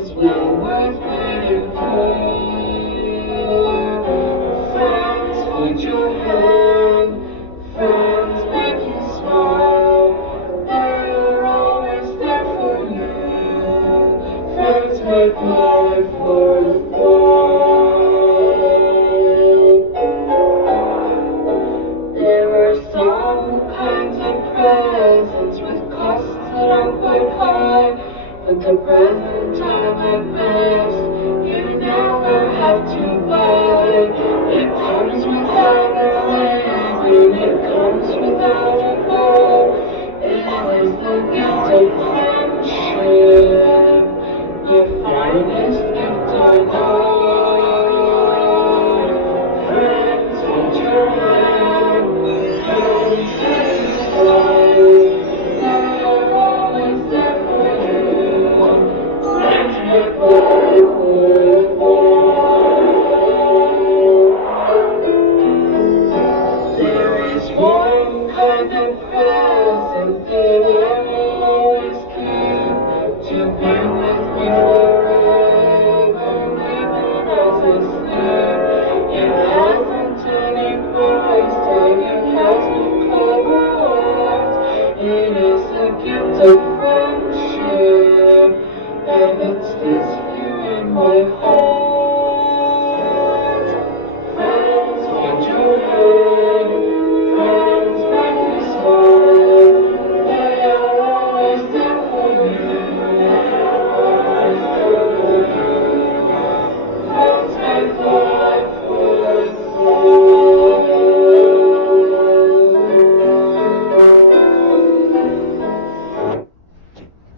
is well worth waiting for. Friends hold your hand, friends make you smile. They're always there for you. Friends make life worthwhile. There are some kinds of presents with costs that are quite high, but the present time at best you never have to buy. It comes without a ring, it comes without a bow. It is the gift of friendship, the finest gift I know. Friends hold your hand, friends make you smile. They're always there for you. Friends make life worthwhile. There is one kind of present that I will always keep, to be with me forever, even as I sleep. It hasn't any price tag, it has no clever art. It is a gift of friendship, and it stays here in my heart.